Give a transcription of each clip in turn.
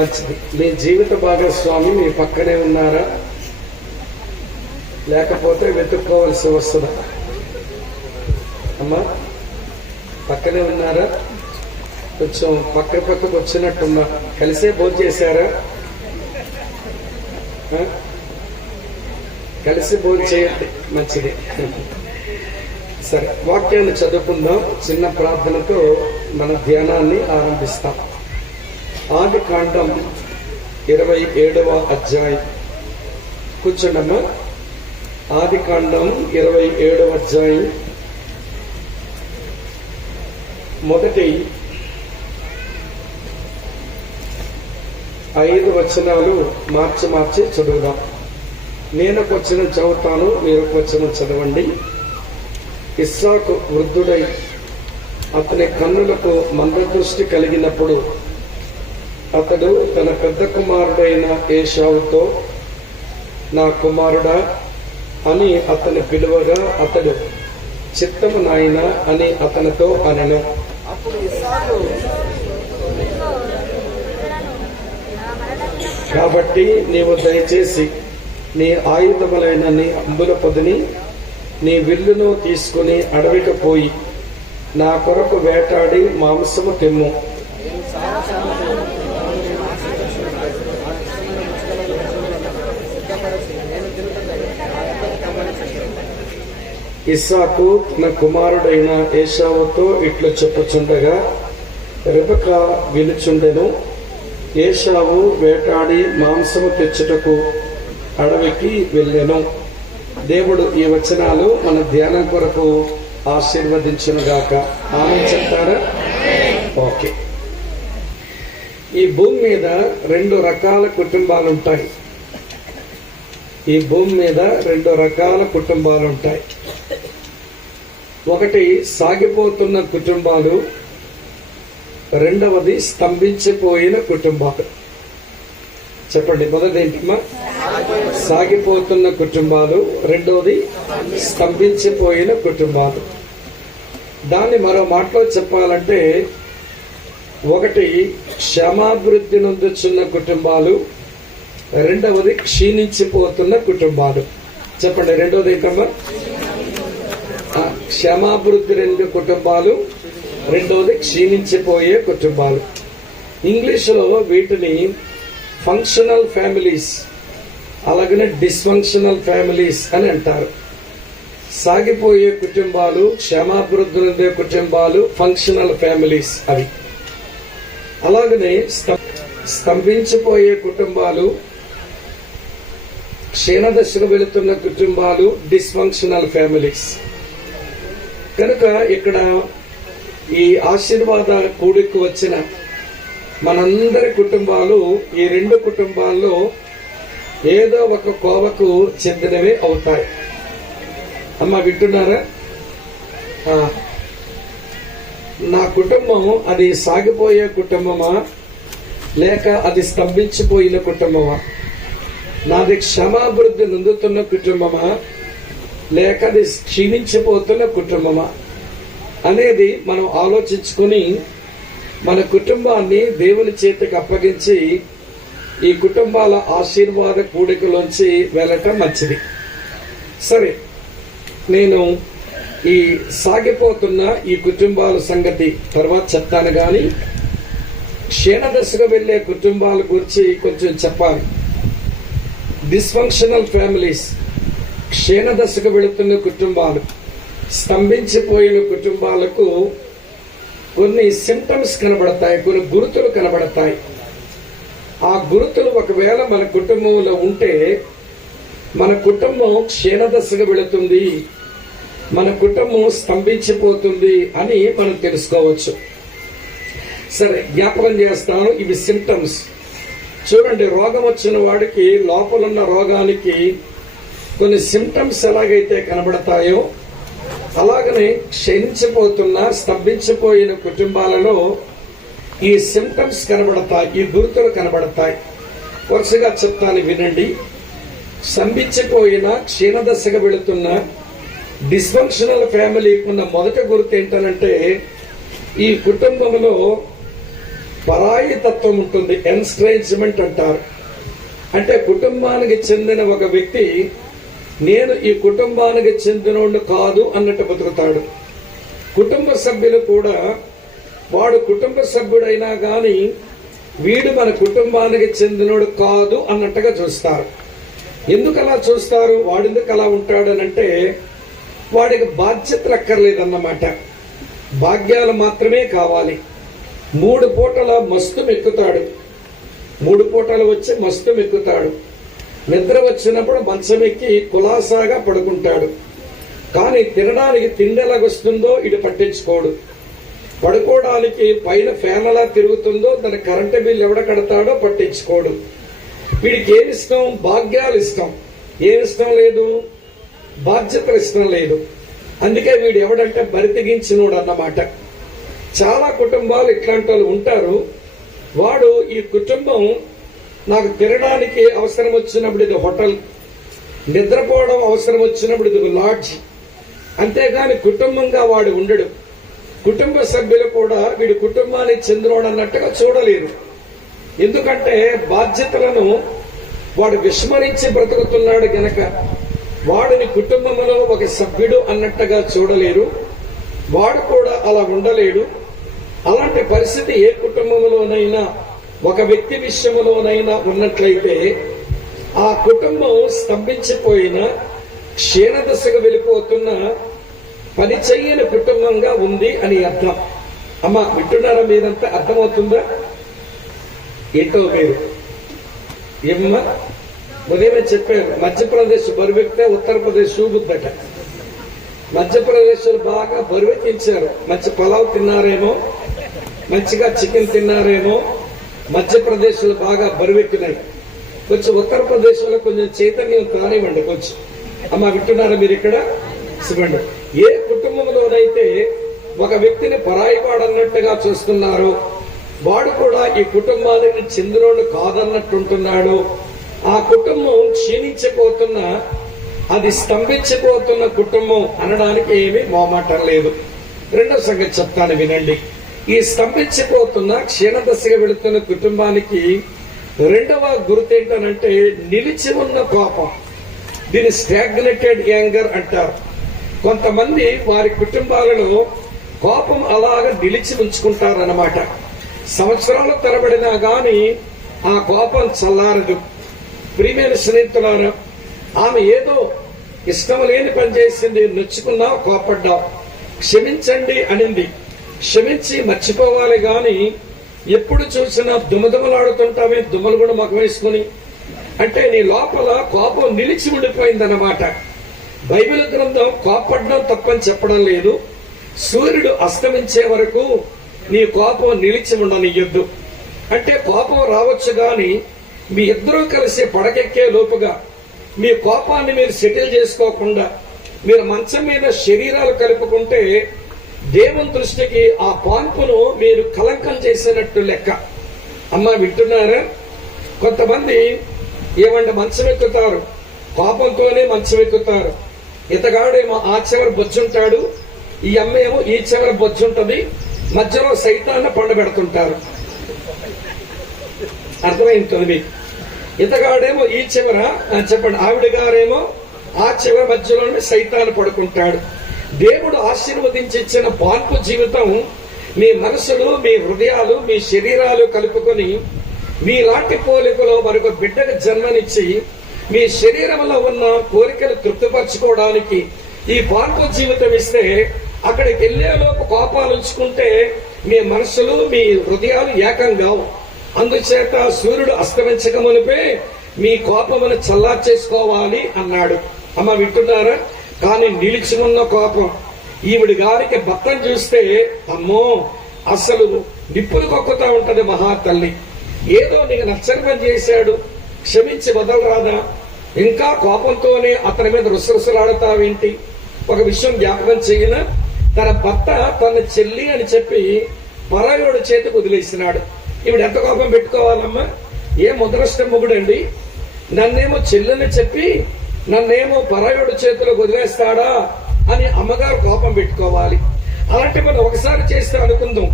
మంచిది. మీ జీవిత భాగస్వామి మీ పక్కనే ఉన్నారా, లేకపోతే వెతుక్కోవాల్సి వస్తుందా? అమ్మా పక్కనే ఉన్నారా? కొంచెం పక్కకు వచ్చినట్టున్నా. కలిసే భోజనం చేశారా? కలిసి భోజనం చేయండి, మంచిది. సరే, వాక్యాన్ని చదువుకుందాం. చిన్న ప్రార్థనతో మన ధ్యానాన్ని ఆరంభిస్తాం. ఆదికాండం 27వ అధ్యాయం. కూర్చోండమ్మా. ఆదికాండం 27వ అధ్యాయం మొదటి 5 వచనాలు మార్చి చదువుదాం. నేను ఒక వచనం చదువుతాను, మీరు ఒక వచనం చదవండి. ఇస్సాకు వృద్ధుడై అతని కన్నులకు మందదృష్టి కలిగినప్పుడు అతడు తన పెద్ద కుమారుడైన ఏశావుతో, నా కుమారుడా అని అతని పిలువగా అతడు, చిత్తము నాయనా అని అతనితో అనెను. కాబట్టి నీవు దయచేసి నీ ఆయుధములైన నీ అంబుల పొదిని నీ విల్లును తీసుకుని అడవికి పోయి నా కొరకు వేటాడి మాంసము తిమ్ము. ఇస్సాకు తన కుమారుడైన ఏశావుతో ఇట్లు చెప్పుచుండగా రెబెకా వినుచుండెను. ఏశావు వేటాడి మాంసము తెచ్చుటకు అడవికి వెళ్ళెను. దేవుడు ఈ వచనాలు మన ధ్యానం కొరకు ఆశీర్వదించునుగాక. ఆమె చెప్తారా? ఓకే. ఈ భూమి మీద 2 రకాల కుటుంబాలు ఉంటాయి. ఈ భూమి మీద 2 రకాల కుటుంబాలు ఉంటాయి. ఒకటి సాగిపోతున్న కుటుంబాలు, రెండవది స్తంభించిపోయిన కుటుంబాలు. చెప్పండి, మొదటి ఏంటమ్మా? సాగిపోతున్న కుటుంబాలు, రెండవది స్తంభించిపోయిన కుటుంబాలు. దాన్ని మరో మాటలో చెప్పాలంటే, ఒకటి క్షమాభివృద్ధి నొందుచున్న కుటుంబాలు, రెండవది క్షీణించిపోతున్న కుటుంబాలు. చెప్పండి, రెండవది ఏంటమ్మా? క్షమాభివృద్ధి 2 కుటుంబాలు, రెండవది క్షీణించిపోయే కుటుంబాలు. ఇంగ్లీషులో వీటిని ఫంక్షనల్ ఫ్యామిలీస్, అలాగనే డిస్ఫంక్షనల్ ఫ్యామిలీస్ అని అంటారు. సాగిపోయే కుటుంబాలు, క్షమాభివృద్ధి నొందే కుటుంబాలు ఫంక్షనల్ ఫ్యామిలీస్ అవి. అలాగనే స్తంభించిపోయే కుటుంబాలు, క్షీణదశకు వెళుతున్న కుటుంబాలు డిస్ఫంక్షనల్ ఫ్యామిలీస్. కనుక ఇక్కడ ఈ ఆశీర్వాద కూడికి వచ్చిన మనందరి కుటుంబాలు ఈ 2 కుటుంబాల్లో ఏదో ఒక కోవకు చెందినవే అవుతాయి. అమ్మ వింటున్నారా? నా కుటుంబం అది సాగిపోయే కుటుంబమా, లేక అది స్తంభించిపోయిన కుటుంబమా? నాది క్షమాభివృద్ధి నొందుతున్న కుటుంబమా, లేక అది క్షీణించిపోతున్న కుటుంబమా అనేది మనం ఆలోచించుకుని మన కుటుంబాన్ని దేవుని చేతికి అప్పగించి ఈ కుటుంబాల ఆశీర్వాద కూడికలోంచి వెళ్ళటం మంచిది. సరే, నేను ఈ సాగిపోతున్న ఈ కుటుంబాల సంగతి తర్వాత చెప్తాను, కానీ క్షీణదశకు వెళ్లే కుటుంబాల గురించి కొంచెం చెప్పాలి. డిస్ఫంక్షనల్ ఫ్యామిలీస్, క్షీణదశకు వెళుతున్న కుటుంబాలు, స్తంభించిపోయిన కుటుంబాలకు కొన్ని సింప్టమ్స్ కనబడతాయి, కొన్ని గుర్తులు కనబడతాయి. ఆ గుర్తులు ఒకవేళ మన కుటుంబంలో ఉంటే మన కుటుంబం క్షీణదశకు వెళుతుంది, మన కుటుంబం స్తంభించిపోతుంది అని మనం తెలుసుకోవచ్చు. సరే, జ్ఞాపకం చేస్తాను. ఇవి సింప్టమ్స్. చూడండి, రోగం వచ్చిన వాడికి లోపలున్న రోగానికి కొన్ని సింప్టమ్స్ ఎలాగైతే కనబడతాయో, అలాగనే క్షీణించిపోతున్న స్తంభించిపోయిన కుటుంబాలలో ఈ సింప్టమ్స్ కనబడతాయి, ఈ గుర్తులు కనబడతాయి. వరుసగా చెప్తాను, వినండి. స్తంభించిపోయిన క్షీణదశగా వెళుతున్న డిస్ఫంక్షనల్ ఫ్యామిలీకి ఉన్న మొదటి గుర్తు ఏంటనంటే, ఈ కుటుంబంలో పరాయి తత్వం ఉంటుంది, ఎన్స్ట్రేంజ్మెంట్ అంటారు. అంటే కుటుంబానికి చెందిన ఒక వ్యక్తి నేను ఈ కుటుంబానికి చెందినోడు కాదు అన్నట్టు బతుకుతాడు. కుటుంబ సభ్యులు కూడా వాడు కుటుంబ సభ్యుడైనా గాని వీడు మన కుటుంబానికి చెందినోడు కాదు అన్నట్టుగా చూస్తారు. ఎందుకు అలా చూస్తారు? వాడెందుకు అలా ఉంటాడనంటే వాడికి బాధ్యతలు అక్కర్లేదన్నమాట, భాగ్యాలు మాత్రమే కావాలి. 3 పూటల మస్తు మెక్కుతాడు, 3 పూటలు వచ్చి మస్తు మెక్కుతాడు. నిద్ర వచ్చినప్పుడు మంచం ఎక్కి కులాసాగా పడుకుంటాడు. కానీ తినడానికి తిండి ఎలాగొస్తుందో ఇటు పట్టించుకోడు. పడుకోవడానికి పైన ఫ్యాన్ ఎలా తిరుగుతుందో దాని కరెంటు బిల్లు ఎవడ కడతాడో పట్టించుకోడు. వీడికి ఏమిష్టం? భాగ్యాలు ఇష్టం. ఏమిష్టం లేదు? బాధ్యతలు ఇష్టం లేదు. అందుకే వీడు ఎవడంటే బరితెగించినోడు అన్నమాట. చాలా కుటుంబాలు ఇట్లాంటి వాళ్ళు ఉంటారు. వాడు ఈ కుటుంబం నాకు తినడానికి అవసరం వచ్చినప్పుడు ఇది హోటల్, నిద్రపోవడం అవసరం వచ్చినప్పుడు ఇది లాడ్జ్, అంతేగాని కుటుంబంగా వాడు ఉండడు. కుటుంబ సభ్యులు కూడా వీడి కుటుంబానికి చెందినోడు అన్నట్టుగా చూడలేరు. ఎందుకంటే బాధ్యతలను వాడు విస్మరించి బ్రతుకుతున్నాడు గనక వాడిని కుటుంబంలో ఒక సభ్యుడు అన్నట్టుగా చూడలేరు. వాడు కూడా అలా ఉండలేడు. అలాంటి పరిస్థితి ఏ కుటుంబంలోనైనా ఒక వ్యక్తి విషయంలోనైనా ఉన్నట్లయితే ఆ కుటుంబం స్తంభించిపోయిన క్షీణదశకు వెళ్ళిపోతున్న పని చెయ్యని కుటుంబంగా ఉంది అని అర్థం. అమ్మా వింటున్నారా? మీరంతా అర్థమవుతుందా? ఏంటో మీరు ఏమ్మా ఉదయమే చెప్పారు, మధ్యప్రదేశ్ బరువెక్కితే ఉత్తరప్రదేశ్ చూబుద్దట. మధ్యప్రదేశ్ బాగా బరువెక్కించారు. మంచి పలావ్ తిన్నారేమో, మంచిగా చికెన్ తిన్నారేమో. మధ్యప్రదేశ్ బాగా బరువెక్కినాయి. కొంచెం ఉత్తరప్రదేశ్ లో కొంచెం చైతన్యం కానివ్వండి కొంచెం. అమ్మ వింటున్నారా మీరు? ఇక్కడ ఇవ్వండి. ఏ కుటుంబంలోనైతే ఒక వ్యక్తిని పరాయివాడన్నట్టుగా చూస్తున్నారో వాడు కూడా ఈ కుటుంబానికి చెందినోడు కాదన్నట్టుంటున్నాడు. ఆ కుటుంబం క్షీణించిపోతున్న, అది స్తంభించిపోతున్న కుటుంబం అనడానికి ఏమీ మోమాటం లేదు. రెండో సంగతి చెప్తాను వినండి. ఈ స్తంభించిపోతున్న క్షీణదశగా వెళుతున్న కుటుంబానికి రెండవ గుర్తేంటనంటే నిలిచి ఉన్న కోపం. దీన్ని స్టాగ్నేటెడ్ యాంగర్ అంటారు. కొంతమంది వారి కుటుంబాలలో కోపం అలాగా నిలిచి ఉంచుకుంటారన్నమాట. సంవత్సరాలు తరబడినా గాని ఆ కోపం చల్లారదు. ప్రియమైన స్నేహితులారా, ఆమె ఏదో ఇష్టం లేని పని చేసింది, నొచ్చుకున్నావు, కోపడ్డావు, క్షమించండి అనింది. క్షమించి మర్చిపోవాలి గాని ఎప్పుడు చూసినా దుమదుమలాడుతుంటామే, దుమ్మలు కూడా మగ వేసుకుని. అంటే నీ లోపల కోపం నిలిచి ఉండిపోయిందన్నమాట. బైబిల్ గ్రంథం కోపడ్డం తప్పని చెప్పడం లేదు. సూర్యుడు అస్తమించే వరకు నీ కోపం నిలిచి ఉండనియ్యొద్దు. అంటే కోపం రావచ్చు గాని మీ ఇద్దరూ కలిసి పడకెక్కే లోపుగా మీ కోపాన్ని మీరు సెటిల్ చేసుకోకుండా మీరు మంచం మీద శరీరాలు కలుపుకుంటే దేవుని దృష్టికి ఆ పాన్పును మీరు కలంకం చేసినట్టు లెక్క. అమ్మ వింటున్నారా? కొంతమంది ఏమంటే మంచం ఎక్కుతారు, కోపంతోనే మంచం ఎక్కుతారు. ఇతగాడేమో ఆ చివరి బొజ్జుంటాడు, ఈ అమ్మేమో ఈ చివరి బొజ్జుంటది, మధ్యలో సైతాన్ని పండబెడుతుంటారు. అర్థమైంది మీకు? ఇతగాడేమో ఈ చివర చెప్పండి, ఆవిడ గారేమో ఆ చివరి మధ్యలోనే సైతాన్ని పడుకుంటాడు. దేవుడు ఆశీర్వదించి ఇచ్చిన పాన్పు జీవితం మీ మనసులు, మీ హృదయాలు, మీ శరీరాలు కలుపుకొని మీలాంటి పోలికలో మరొక బిడ్డకు జన్మనిచ్చి మీ శరీరంలో ఉన్న కోరికలు తృప్తిపరచుకోవడానికి ఈ పాన్పు జీవితం ఇస్తే అక్కడికి వెళ్లేలోపు కోపాలు ఉంచుకుంటే మీ మనసులు, మీ హృదయాలు ఏకం కావు. అందుచేత సూర్యుడు అస్తమించక మునిపే మీ కోపమును చల్లార్చేసుకోవాలి అన్నాడు. అమ్మ వింటున్నారా? కానీ నిలిచి ఉన్న కోపం. ఈవిడి గారికి భర్తను చూస్తే అమ్మో అసలు నిప్పులు కొక్కుతా ఉంటది మహాతల్లి. ఏదో నీకు నచ్చని పని చేశాడు, క్షమించి వదలరాదా? ఇంకా కోపంతోనే అతని మీద రుసరుసలాడతావేంటి? ఒక విషయం జ్ఞాపకం చేయన, తన భర్త తన చెల్లి అని చెప్పి పరాయోడు చేతికి వదిలేసినాడు. ఈవిడ ఎంత కోపం పెట్టుకోవాలమ్మా? ఏ ముద్రష్ట మొగుడండి, నన్నేమో చెల్లెని చెప్పి నన్నేమో పరాయోడు చేతిలో వదిలేస్తాడా అని అమ్మగారు కోపం పెట్టుకోవాలి. అలాంటి మనం ఒకసారి చేస్తే అనుకుందాం,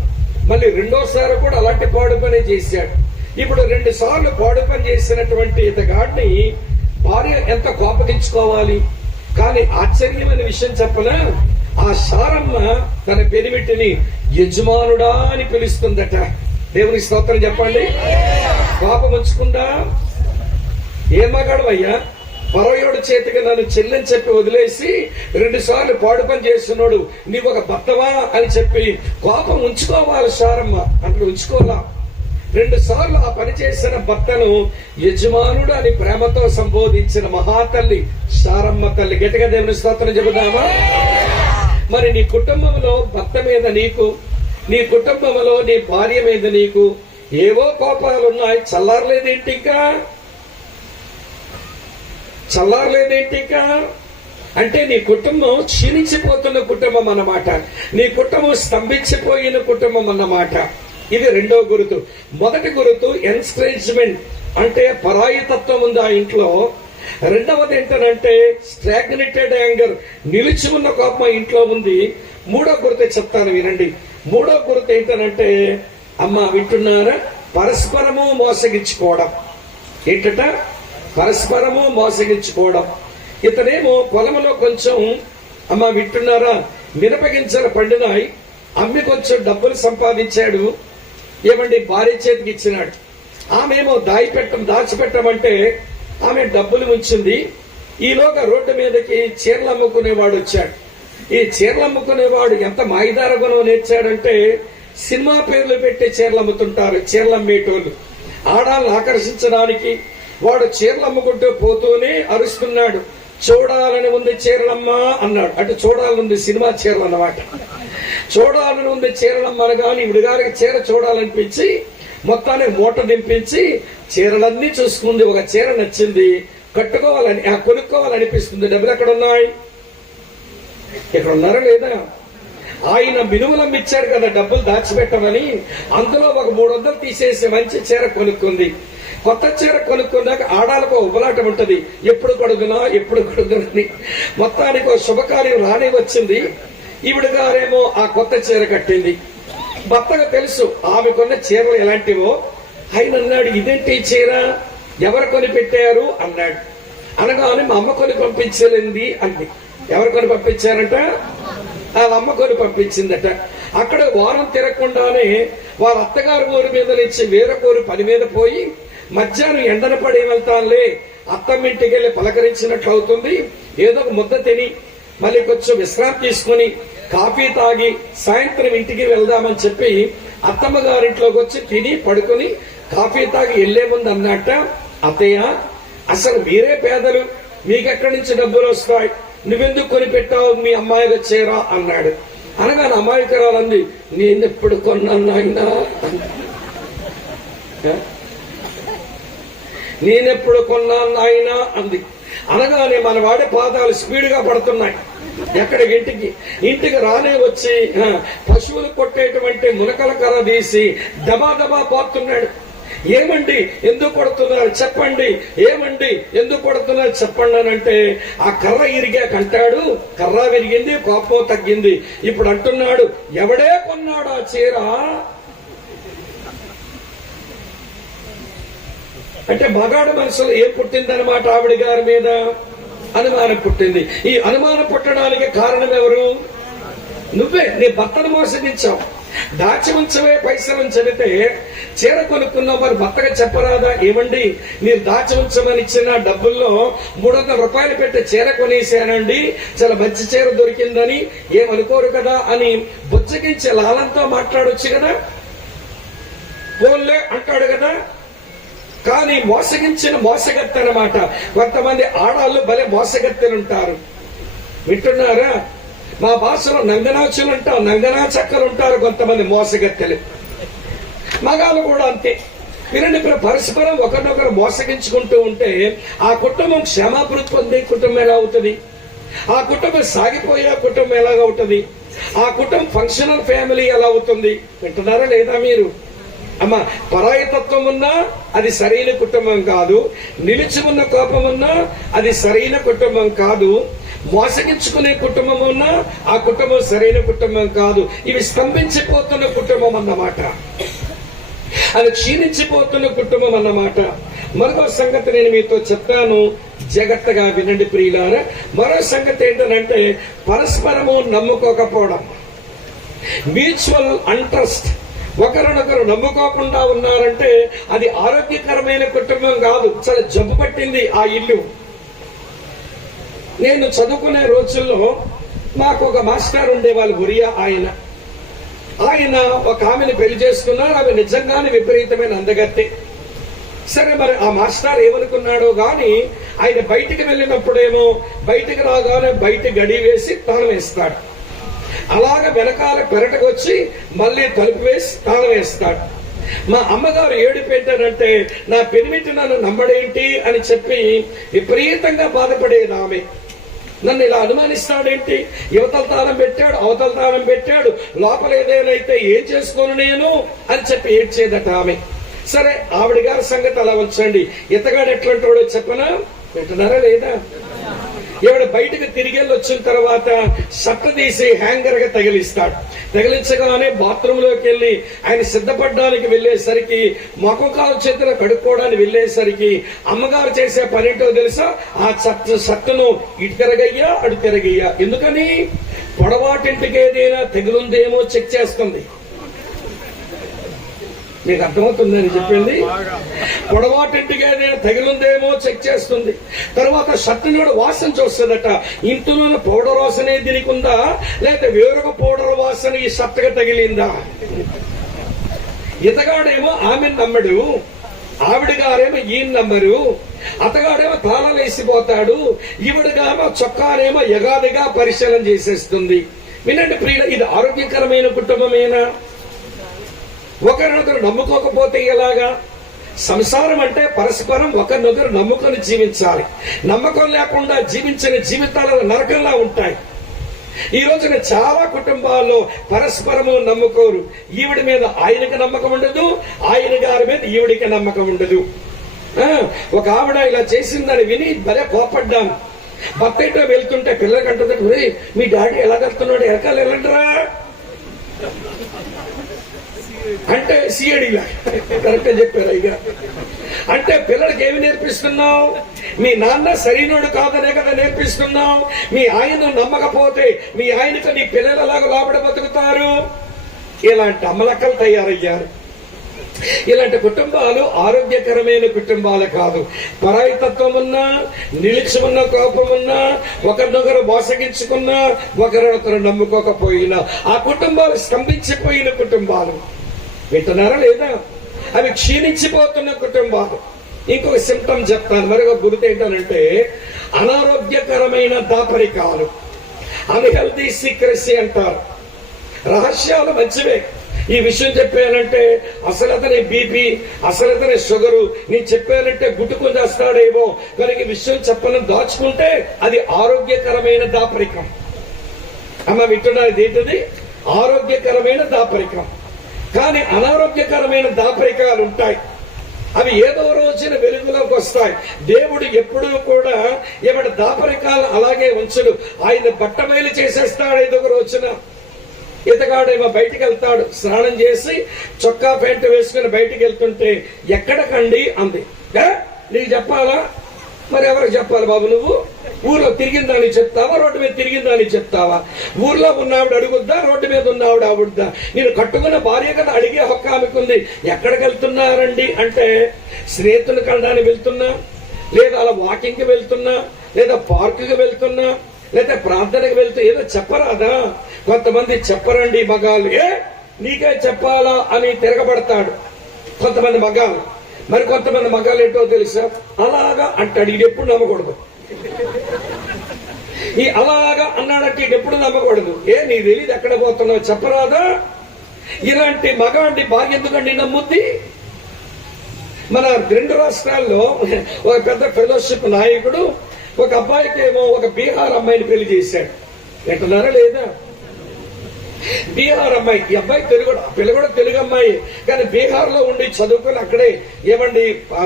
మళ్ళీ రెండోసారి కూడా అలాంటి పాడు పని చేశాడు. ఇప్పుడు 2 సార్లు పాడు పని చేసినటువంటి ఇతగాడిని భార్య ఎంత కోపగించుకోవాలి. కానీ ఆశ్చర్యమైన విషయం చెప్పనా, ఆ శారమ్మ తన పెనిమిటిని యజమానుడా అని పిలుస్తుందట. దేవుని స్తోత్రం చెప్పండి. కోపం ఉంచుకుందా? ఏ మగాడవయ్యా, పరవయోడు చేతికి నన్ను చెల్లని చెప్పి వదిలేసి 2 సార్లు పాడు పని చేస్తున్నాడు, నీవు ఒక భర్తవా అని చెప్పి కోపం ఉంచుకోవాలి శారమ్మ. అట్లా ఉంచుకోవాలా. 2 సార్లు ఆ పని చేసిన భర్తను యజమానుడు అని ప్రేమతో సంబోధించిన మహాతల్లి శారమ్మ తల్లి. గట్టిగా దేవుని స్తోత్రం చెబుదామా? మరి నీ కుటుంబంలో భర్త మీద నీకు, నీ కుటుంబంలో నీ భార్య మీద నీకు ఏవో కోపాలు ఉన్నాయి. చల్లారలేదేంటి ఇంకా? చల్లారలేదేంటి ఇంకా? అంటే నీ కుటుంబం క్షీణించిపోతున్న కుటుంబం అన్నమాట. నీ కుటుంబం స్తంభించిపోయిన కుటుంబం అన్నమాట. ఇది 2వ గురుతు. మొదటి గురుతు ఎన్కరేజ్మెంట్, అంటే పరాయితత్వం ఉంది ఆ ఇంట్లో. 2వది ఏంటనంటే స్టాగ్నేటెడ్ యాంగర్, నిలిచి ఉన్న కోపం ఇంట్లో ఉంది. 3వ గురుతు చెప్తాను వినండి. 3వ గురుతు ఏంటనంటే, అమ్మ వింటున్నారా, పరస్పరము మోసగించుకోవడం. ఏంటట? పరస్పరము మోసగించుకోవడం. ఇతనేమో పొలంలో కొంచెం, అమ్మ వింటున్నారా, మినపగింజలు పండినాయి, అమ్మి కొంచెం డబ్బులు సంపాదించాడు. ఏమండి, భార్య చేతికి ఇచ్చినాడు. ఆమెమో దాచిపెట్టమంటే ఆమె డబ్బులు ఉంచింది. ఈలోగా రోడ్డు మీదకి చీరలు అమ్ముకునేవాడు వచ్చాడు. ఈ చీరలు అమ్ముకునేవాడు ఎంత మాయిదార గుణం నేర్చాడంటే, సినిమా పేర్లు పెట్టి చీరలు అమ్ముతుంటారు చీరలు అమ్మేటోళ్ళు. ఆడాలను ఆకర్షించడానికి వాడు చీరలు అమ్ముకుంటూ పోతూనే అరుస్తున్నాడు, చూడాలని ఉంది చీరలమ్మా అన్నాడు. అంటే చూడాలనుంది సినిమా చీరలు అన్నమాట. చూడాలని ఉంది చీరలమ్మ అనగాని ఇవిడి గారికి చీర చూడాలనిపించి మొత్తానికి మూట దింపించి చీరలన్నీ చూసుకుంది. ఒక చీర నచ్చింది, కట్టుకోవాలని కొనుక్కోవాలనిపిస్తుంది. డబ్బులు ఎక్కడ ఉన్నాయి? ఇక్కడ ఉన్నారా లేదా? ఆయన మినుములం ఇచ్చాడు కదా డబ్బులు దాచిపెట్టమని, అందులో ఒక 300 తీసేసి మంచి చీర కొనుక్కుంది. కొత్త చీర కొనుక్కున్నాక ఆడాలకు ఉబలాటం ఉంటది, ఎప్పుడు కొడుకునా అని. మొత్తానికి ఒక శుభకార్యం రాని వచ్చింది. ఈవిడ గారేమో ఆ కొత్త చీర కట్టింది. భర్తగా తెలుసు ఆమెకున్న చీరలు ఎలాంటివో. ఆయన అన్నాడు, ఇదేంటి చీర, ఎవరు కొని పెట్టారు అన్నాడు. అనగానే మా అమ్మ కొని పంపించలేంది అంది. ఎవరు కొని పంపించారంట? వాళ్ళ అమ్మ కొని పంపించిందట. అక్కడ వారం తిరగకుండానే వాళ్ళ అత్తగారు ఊరి మీద నుంచి వేరొకరు పని మీద పోయి మధ్యాహ్నం ఎండన పడి వెళ్తానులే, అత్తమ్మ ఇంటికి వెళ్ళి పలకరించినట్లు అవుతుంది, ఏదో ఒక ముద్ద తిని మళ్ళీ కొంచెం విశ్రాంతి తీసుకుని కాఫీ తాగి సాయంత్రం ఇంటికి వెళ్దామని చెప్పి అత్తమ్మ గారింట్లోకి వచ్చి తిని పడుకుని కాఫీ తాగి వెళ్లే ముందు అన్నట్ట, అత్తయ్య అసలు మీరే పేదలు, మీకెక్కడి నుంచి డబ్బులు వస్తాయి, నువ్వెందుకు కొని పెట్టావు మీ అమ్మాయి వచ్చేరా అన్నాడు. అనగా అమాయకురాలంది, నేనెప్పుడు కొన్నాను ఆయన, నేనెప్పుడు కొన్నాను ఆయన అంది. అనగానే మన వాడి పాదాలు స్పీడ్ గా పడుతున్నాయి. ఎక్కడ ఇంటికి రానే వచ్చి పశువులు కొట్టేటువంటి మునకల కర్ర తీసి దబా దబా పోతున్నాడు. ఏమండి ఎందుకు కొడుతున్నారు చెప్పండి, ఏమండి ఎందుకు కొడుతున్నారు చెప్పండి అని అంటే, ఆ కర్ర ఇరిగాక అంటాడు, కర్ర విరిగింది, కోపం తగ్గింది. ఇప్పుడు అంటున్నాడు, ఎవడే కొన్నాడు ఆ చీర అంటే మగాడు మనసులో ఏం పుట్టిందనమాట, ఆవిడ గారి మీద అనుమానం పుట్టింది. ఈ అనుమానం పుట్టడానికి కారణం ఎవరు? నువ్వే. నీ భర్తను మోసగించావు, దాచి ఉంచవే పైసలు చెబితే చీర కొనుక్కున్నావు, మరి భర్తగా చెప్పరాదా, ఏమండి మీరు దాచి ఉంచమని ఇచ్చిన డబ్బుల్లో 300 రూపాయలు పెట్టి చీర కొనేసానండి, చాలా మంచి చీర దొరికిందని ఏమనుకోరు కదా అని బుచ్చగించి లాలంతో మాట్లాడొచ్చు కదా, పోన్లే అంటాడు కదా. కానీ మోసగించిన మోసగత్తె అన్నమాట. కొంతమంది ఆడాళ్ళు భలే మోసగత్తెలుంటారు. వింటున్నారా? మా భాషలో నంగనాచులు ఉంటారు, నంగనా చక్కలు ఉంటారు కొంతమంది మోసగత్తెలు. మగాళ్ళు కూడా అంతే. వినండి, ఇప్పుడు పరస్పరం ఒకరినొకరు మోసగించుకుంటూ ఉంటే ఆ కుటుంబం క్షేమాభివృద్ధి పొందే కుటుంబం ఎలా అవుతుంది? ఆ కుటుంబం సాగిపోయే కుటుంబం ఎలాగవుతుంది? ఆ కుటుంబం ఫంక్షనల్ ఫ్యామిలీ ఎలా అవుతుంది? వింటున్నారా లేదా మీరు? అమ్మ, పరాయతత్వం ఉన్నా అది సరైన కుటుంబం కాదు, నిలిచి ఉన్న కోపం ఉన్నా అది సరైన కుటుంబం కాదు, మోసగించుకునే కుటుంబం ఉన్నా ఆ కుటుంబం సరైన కుటుంబం కాదు. ఇవి స్తంభించిపోతున్న కుటుంబం అన్నమాట, అది క్షీణించిపోతున్న కుటుంబం అన్నమాట. మరో సంగతి నేను మీతో చెప్తాను, జాగ్రత్తగా వినండి ప్రియులారా. మరో సంగతి ఏంటంటే పరస్పరము నమ్ముకోకపోవడం, మ్యూచువల్ అంట్రస్ట్. ఒకరినొకరు నమ్ముకోకుండా ఉన్నారంటే అది ఆరోగ్యకరమైన కుటుంబం కాదు, చాలా జబ్బు పట్టింది ఆ ఇల్లు. నేను చదువుకునే రోజుల్లో మాకు ఒక మాస్టర్ ఉండేవాళ్ళు, ఒరియా ఆయన ఒక ఆమెను పెళ్లి చేసుకున్నారు. ఆమె నిజంగానే విపరీతమైన అందగత్తె. సరే, మరి ఆ మాస్టర్ ఏమనుకున్నాడో గాని ఆయన బయటికి వెళ్ళినప్పుడేమో బయటికి రాగానే బయట గడి వేసి తాళం వేస్తాడు, అలాగ వెనకాల పెరటకు వచ్చి మళ్ళీ తలుపు వేసి తాళం వేస్తాడు. మా అమ్మగారు ఏడిపెట్టారంటే నా పెనిమిటి నన్ను నమ్మడేంటి అని చెప్పి విపరీతంగా బాధపడేది ఆమె. నన్ను ఇలా అనుమానిస్తాడేంటి, యువతల తాళం పెట్టాడు, అవతల తాళం పెట్టాడు, లోపల ఏదైనా ఏం చేసుకోను నేను అని చెప్పి ఏడ్చేదట ఆమె. సరే, ఆవిడ గారి సంగతి అలా ఉంచండి. ఇతగాడు ఎట్లాంటాడో చెప్పనా, వింటున్నారా లేదా? ఈవిడ బయటకు తిరిగి వచ్చిన తర్వాత షర్ట్ తీసి హ్యాంగర్ గా తగిలిస్తాడు. తగిలించగానే బాత్రూమ్ లోకి వెళ్ళి ఆయన సిద్ధపడడానికి వెళ్లేసరికి, ముఖం కాలు చేతులు కడుక్కోవడానికి వెళ్లేసరికి అమ్మగారు చేసే పనేంటో తెలుసా? ఆ షర్టును ఇటు తిరగయ్యా అటు తిరగయ్యా. ఎందుకని? పొడవాటింటికి ఏదైనా తెగులుందేమో చెక్ చేస్తుంది. మీకు అర్థమవుతుందని చెప్పింది. పొడవాటింటికి ఏదైనా తగిలిందేమో చెక్ చేస్తుంది. తర్వాత షర్టుని కూడా వాసన చూస్తుందట. ఇంటిలోని పౌడర్ వాసనే దీనికి ఉందా, లేదా వేరొక పౌడర్ వాసన ఈ షర్ట్గా తగిలిందా? ఇతగాడేమో ఆమె నమ్మడు, ఆవిడ గారేమో ఈయన నమ్మరు. అతగాడేమో తాళాలు వేసిపోతాడు, ఈవిడగామో చొక్కానేమో యగాదిగా పరిశీలన చేసేస్తుంది. వినండి ప్రియుల, ఇది ఆరోగ్యకరమైన కుటుంబమేనా? ఒకరినొకరు నమ్ముకోకపోతే ఎలాగా? సంసారం అంటే పరస్పరం ఒకరినొకరు నమ్ముకొని జీవించాలి. నమ్మకం లేకుండా జీవించిన జీవితాలు నరకంలా ఉంటాయి. ఈ రోజున చాలా కుటుంబాల్లో పరస్పరము నమ్ముకోరు. ఈవిడ మీద ఆయనకి నమ్మకం ఉండదు, ఆయన గారి మీద ఈవిడికి నమ్మకం ఉండదు. ఒక ఆవిడ ఇలా చేసిందని విని భలే కోపడ్డాను. భర్త ఏంటో వెళ్తుంటే పిల్లలకి అంటుందంటే, మీ డాడీ ఎలా కడుతున్నాడు, ఎరకాలు వెళ్ళండిరా అంటే సిఐడిలా కరెక్ట్ చెప్పారు. ఇక అంటే పిల్లలకి ఏమి నేర్పిస్తున్నావు? మీ నాన్న సరైనోడు కాదనే కదా నేర్పిస్తున్నావు. మీ ఆయన నమ్మకపోతే మీ ఆయనకు నీ పిల్లలు ఎలాగో లోపల బతుకుతారు? ఇలాంటి అమలక్కలు తయారయ్యారు. ఇలాంటి కుటుంబాలు ఆరోగ్యకరమైన కుటుంబాలు కాదు. పరాయితత్వం ఉన్నా, నిలిచి ఉన్న కోపం ఉన్నా, ఒకరినొకరు మోసగించుకున్నా, ఒకరినొకరు నమ్ముకోకపోయినా ఆ కుటుంబాలు స్తంభించిపోయిన కుటుంబాలు. వింటున్నారా లేదా? అవి క్షీణించిపోతున్న కుటుంబాలు. ఇంకొక సింప్టమ్ చెప్తాను, మరొక గుర్తు ఏంటంటే అనారోగ్యకరమైన దాపరికాలు, అన్హెల్దీ సీక్రెసీ అంటారు. రహస్యాలు మంచివే. ఈ విషయం చెప్పానంటే అసలు అతని బీపీ, అసలు అతని షుగరు, నేను చెప్పానంటే గుట్టుకుని చేస్తాడేమో, కనుక విషయం చెప్పనని దాచుకుంటే అది ఆరోగ్యకరమైన దాపరికం. అమ్మ వింటున్నారు, ఇదేంటిది? ఆరోగ్యకరమైన దాపరికం. కానీ అనారోగ్యకరమైన దాపరికాలు ఉంటాయి. అవి ఏదో రోజున వెలుగులోకి వస్తాయి. దేవుడు ఎప్పుడూ కూడా ఏమంటే దాపరికాలు అలాగే ఉంచడు. ఆయన బట్టబయలు చేసేస్తాడు ఏదో ఒక రోజున. ఇతగాడేమో బయటికి వెళ్తాడు, స్నానం చేసి చొక్కా ప్యాంటు వేసుకుని బయటికి వెళ్తుంటే ఎక్కడకండి అంది. నీకు చెప్పాలా? మరి ఎవరికి చెప్పాలి బాబు? నువ్వు ఊర్లో తిరిగిందని చెప్తావా, రోడ్డు మీద తిరిగిందని చెప్తావా? ఊర్లో ఉన్నవాడు అడుగుద్దా, రోడ్డు మీద ఉన్నవాడు ఆవిడ్దా? నేను కట్టుకున్న భార్య కదా, అడిగే హక్కు ఆమెకుంది. ఎక్కడికి వెళ్తున్నారండి అంటే స్నేహితులు కలడానికి వెళ్తున్నా, లేదా అలా వాకింగ్ కి వెళ్తున్నా, లేదా పార్కుకి వెళ్తున్నా, లేదా ప్రార్థనకు వెళ్తూ ఏదో చెప్పరాదా? కొంతమంది చెప్పరండి మగాళ్ళు. నీకే చెప్పాలా అని తిరగబడతాడు కొంతమంది మగాళ్ళు. మరి కొంతమంది మగాళ్ళు ఏంటో తెలుసా? అలాగా అంటాడు, ఇది ఎప్పుడు నమ్మకూడదు. ఈ అలాగా అన్నాడంటే ఇది ఎప్పుడు నమ్మకూడదు. నీకు తెలియదు ఎక్కడ పోతున్నావు, చెప్పరాదా? ఇలాంటి మగాండి భార్య ఎందుకండి నమ్ముద్ది? మన 2 రాష్ట్రాల్లో ఒక పెద్ద ఫెలోషిప్ నాయకుడు ఒక అబ్బాయికి ఏమో ఒక బీహార్ అమ్మాయిని పెళ్లి చేశాడు. వింటున్నారా లేదా? బీహార్ అమ్మాయి, ఈ అబ్బాయి తెలుగు, పిల్ల కూడా తెలుగు అమ్మాయి, కానీ బీహార్ లో ఉండి చదువుకుని అక్కడే ఏమండి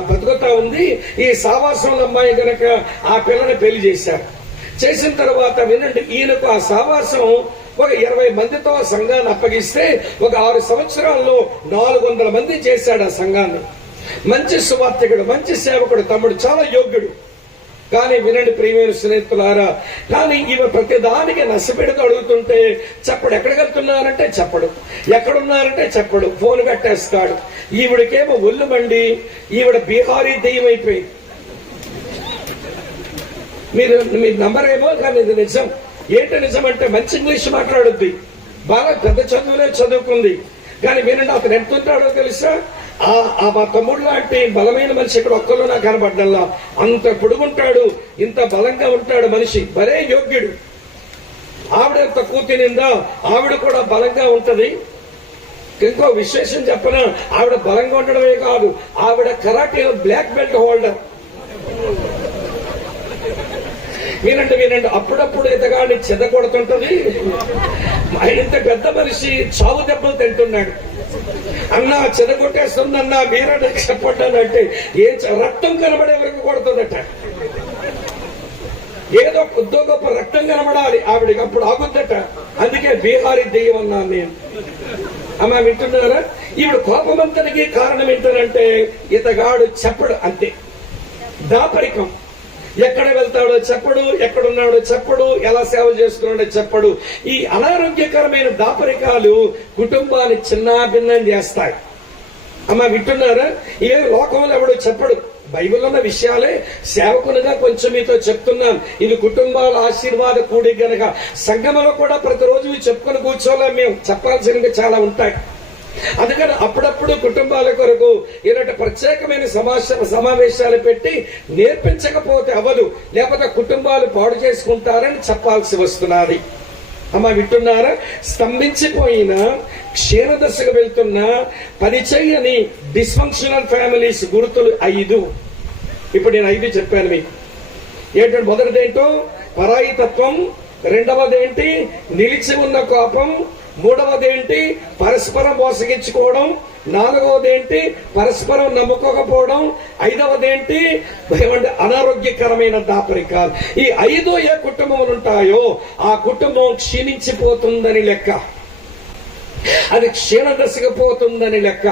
బతుకుతా ఉంది. ఈ సావాసంలో అమ్మాయి గనక ఆ పిల్లని పెళ్లి చేశారు. చేసిన తర్వాత వినండి, ఈయనకు ఆ సావాసం ఒక 20 మందితో ఆ సంఘాన్ని అప్పగిస్తే ఒక 6 సంవత్సరాల్లో 400 మంది చేశాడు ఆ సంఘాన్ని. మంచి సువార్తికుడు, మంచి సేవకుడు, తమ్ముడు చాలా యోగ్యుడు. కానీ వినండి ప్రియమైన స్నేహితులారా, కానీ ఈమె ప్రతి దానికి నష్టపెడుతూ అడుగుతుంటే చెప్పడు. ఎక్కడికి వెళ్తున్నారంటే చెప్పడు, ఎక్కడున్నారంటే చెప్పడు, ఫోన్ కట్టేస్తాడు. ఈవిడకేమో ఒళ్ళు మండి ఈవిడ బీహారీ దెయ్యం అయిపోయింది. మీరు నమ్మరేమో, కానీ ఇది నిజం. ఏంటి నిజం అంటే మంచి ఇంగ్లీష్ మాట్లాడుద్ది, బాగా పెద్ద చదువులే చదువుకుంది. కానీ వినండి, అతను ఎంత ఉంటాడో తెలుసా? మా తమ్ముడు లాంటి బలమైన మనిషి ఇక్కడ ఒక్కరు నాకు కనబడ్డల్లా. అంత పొడుగుంటాడు, ఇంత బలంగా ఉంటాడు మనిషి, భలే యోగ్యుడు. ఆవిడ తక్కువ తినిందా, ఆవిడ కూడా బలంగా ఉంటది. ఇంకో విశేషం చెప్పనా, ఆవిడ బలంగా ఉండడమే కాదు, ఆవిడ కరాటీలో బ్లాక్ బెల్ట్ హోల్డర్. వినండి వినండి, అప్పుడప్పుడు ఎదగాని చెద కొడుతుంటది. ఇంత పెద్ద మనిషి చావు దెబ్బలు తింటున్నాడు. అన్నా చెద కొట్టేస్తుందన్నా మీరే చెప్పంటానంటే ఏం రక్తం కనబడే వరకు కొడుతుందట. ఏదో కొద్దో గొప్ప రక్తం కనబడాలి ఆవిడికి, అప్పుడు ఆగుద్దట. అందుకే బీహారీ దెయ్యం అన్నాను నేను. అమ్మా వింటున్నారా? ఈవిడ కోపమంతనికి కారణం ఏంటంటే ఇతగాడు చెప్పడు, అంతే. దాపరికం. ఎక్కడ వెళ్తాడో చెప్పడు, ఎక్కడున్నాడో చెప్పడు, ఎలా సేవ చేస్తున్నాడో చెప్పడు. ఈ అనారోగ్యకరమైన దాపరికాలు కుటుంబాన్ని చిన్నాభిన్నం చేస్తాయి. అమ్మ వింటున్నారా? ఏ లోకంలో ఎవడో చెప్పడు. బైబిల్లో ఉన్న విషయాలే సేవకునిగా కొంచెం మీతో చెప్తున్నాను. ఇది కుటుంబాల ఆశీర్వాద కూడి గనక సంఘంలో కూడా ప్రతిరోజు చెప్పుకొని కూర్చోలే, మేము చెప్పాల్సినవి చాలా ఉంటాయి. అందుకని అప్పుడప్పుడు కుటుంబాల కొరకు ఇలాంటి ప్రత్యేకమైన సమావేశాలు పెట్టి నేర్పించకపోతే అవదు, లేకపోతే కుటుంబాలు పాడు చేసుకుంటారని చెప్పాల్సి వస్తున్నది. అమ్మ వింటున్నారా? స్తంభించిపోయిన, క్షీణదశకు వెళ్తున్న, పనిచేయని డిస్ఫంక్షనల్ ఫ్యామిలీస్ గుర్తులు 5. ఇప్పుడు నేను 5 చెప్పాను మీకు. ఏంటంటే మొదటిదేంటో పరాయి తత్వం, రెండవదేంటి నిలిచి ఉన్న కోపం, మూడవదేంటి పరస్పరం మోసగించుకోవడం, నాలుగవదేంటి పరస్పరం నమ్ముకోకపోవడం, ఐదవదేంటి అనారోగ్యకరమైన దాపరికాలు. ఈ 5 ఏ కుటుంబములు ఉంటాయో ఆ కుటుంబం క్షీణించిపోతుందని లెక్క, అది క్షీణదశకు పోతుందని లెక్క.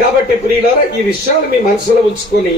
కాబట్టి ప్రియులారా, ఈ విషయాలు మీ మనసులో ఉంచుకొని